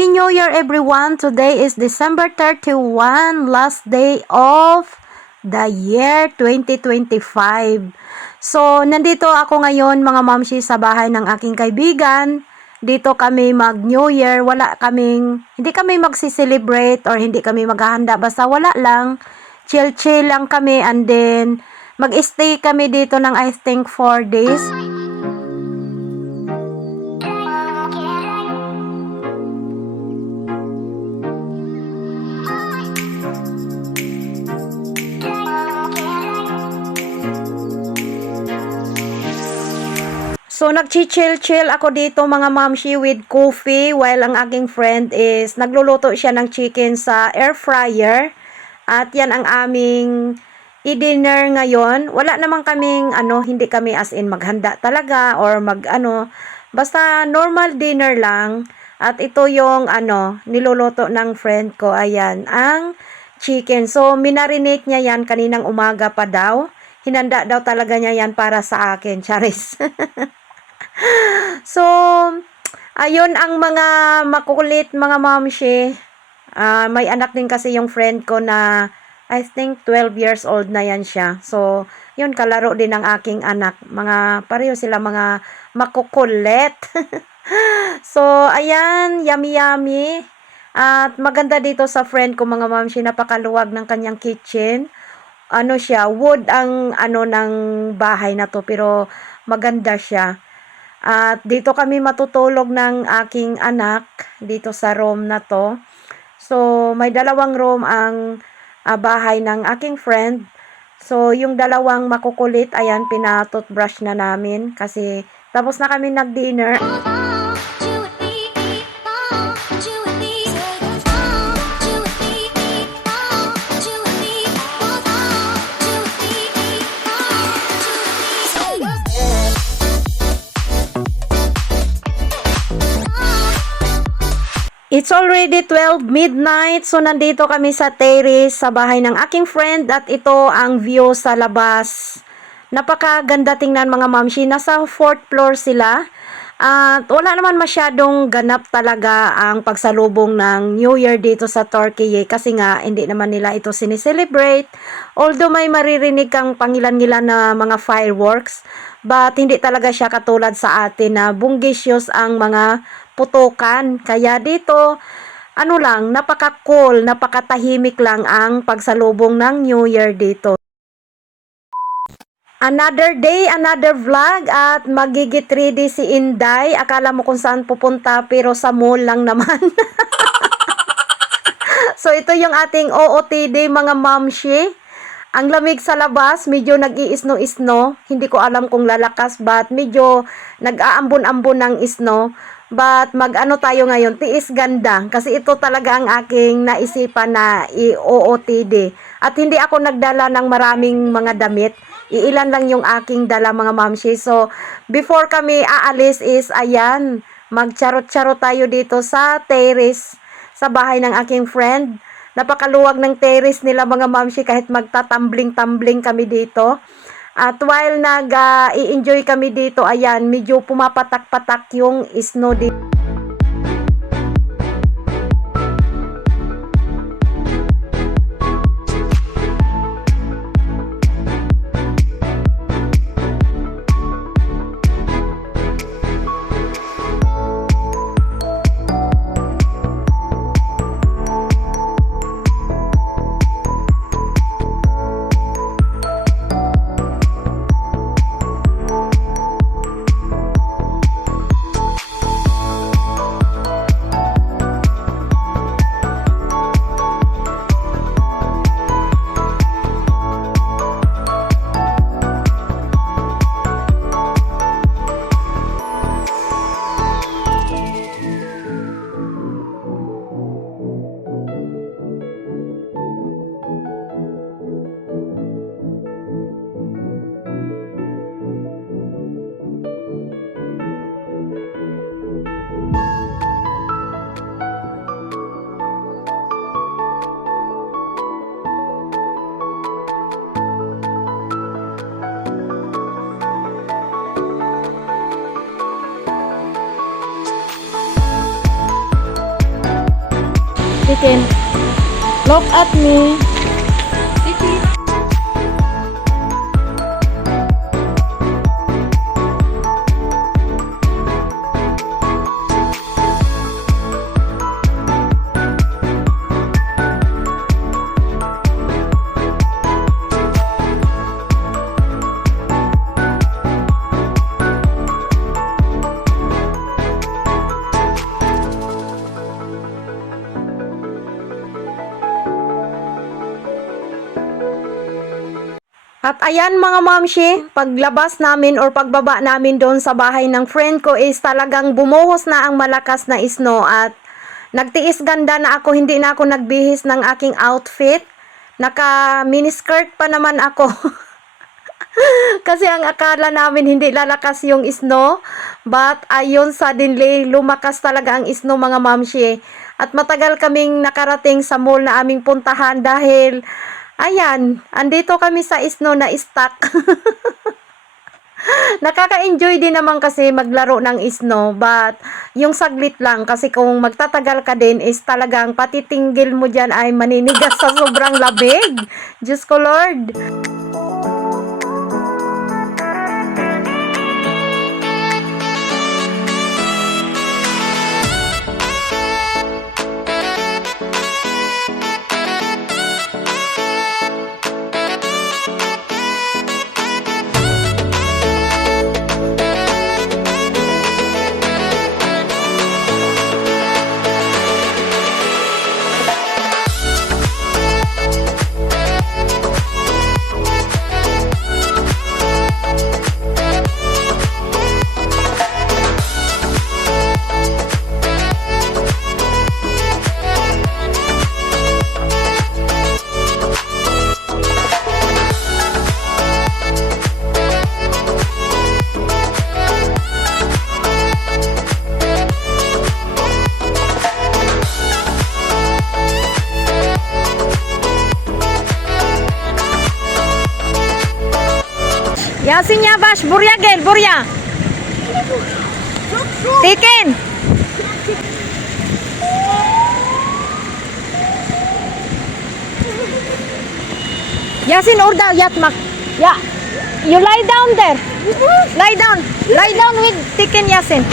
Happy New Year everyone! Today is December 31, last day of the year 2025. So, nandito ako ngayon mga mamshi sa bahay ng aking kaibigan. Dito kami mag New Year, hindi kami magsi-celebrate or hindi kami maghahanda. Basta wala lang, chill-chill lang kami and then mag-stay kami dito ng I think 4 days. So, nag-chill-chill ako dito mga mamshi with coffee while ang aking friend is nagluluto siya ng chicken sa air fryer. At yan ang aming i-dinner ngayon. Wala naman kaming hindi kami as in maghanda talaga or basta normal dinner lang. At ito yung niluluto ng friend ko. Ayan, ang chicken. So, minarinate niya yan kaninang umaga pa daw. Hinanda daw talaga niya yan para sa akin. Charis. So, ayun ang mga makukulit mga mamshi. May anak din kasi yung friend ko na I think 12 years old na yan siya. So, yun kalaro din ng aking anak. Pareho sila mga makukulit. So, ayan, yummy. At maganda dito sa friend ko mga mamshi, napakaluwag ng kanyang kitchen. Wood ang ng bahay na to pero maganda siya. At dito kami matutulog ng aking anak dito sa room na to. So, may dalawang room ang bahay ng aking friend. So, yung dalawang makukulit, ayan, pina-toothbrush na namin kasi tapos na kami nag-dinner. It's already 12 midnight, so nandito kami sa terrace sa bahay ng aking friend at ito ang view sa labas. Napakaganda tingnan mga mamshi, nasa 4th floor sila at wala naman masyadong ganap talaga ang pagsalubong ng New Year dito sa Turkey kasi nga hindi naman nila ito sineselebrate. Although may maririnig kang pangilan-ngilan na mga fireworks, but hindi talaga siya katulad sa atin na bunggisyos ang mga putukan. Kaya dito, napaka-cool, napakatahimik lang ang pagsalubong ng New Year dito. Another day, another vlog at magigit ready si Inday. Akala mo kung saan pupunta pero sa mall lang naman. So ito yung ating OOTD mga mamshi. Ang lamig sa labas, medyo nag-iisno-isno. Hindi ko alam kung lalakas but medyo nag-aambon-ambon ng isno. But tayo ngayon, tiis ganda. Kasi ito talaga ang aking naisipan na i-OOTD. At hindi ako nagdala ng maraming mga damit. Iilan lang yung aking dala mga mamshi. So, before kami aalis is, ayan, magcharot-charot tayo dito sa terrace sa bahay ng aking friend. Napakaluwag ng terrace nila mga mamshi kahit magtatambling-tambling kami dito. At while nag-i-enjoy kami dito, ayan, medyo pumapatak-patak yung snow dito. Tikin. Look at me. At ayan mga mamshi, paglabas namin or pagbaba namin doon sa bahay ng friend ko is talagang bumuhos na ang malakas na snow at nagtiis ganda na ako, hindi na ako nagbihis ng aking outfit. Naka miniskirt pa naman ako. Kasi ang akala namin hindi lalakas yung snow, but ayun suddenly lumakas talaga ang snow mga mamshi. At matagal kaming nakarating sa mall na aming puntahan dahil ayan, andito kami sa snow na stuck. Nakaka-enjoy din naman kasi maglaro ng snow, but yung saglit lang kasi kung magtatagal ka din is talagang patitinggil mo dyan ay maninigas sa sobrang labig. Diyos ko Lord. Yasin ya baş buraya gel buraya. Tikin. Yasin orada yatmak. Ya, you lie down there. Lie down with Tikin Yasin.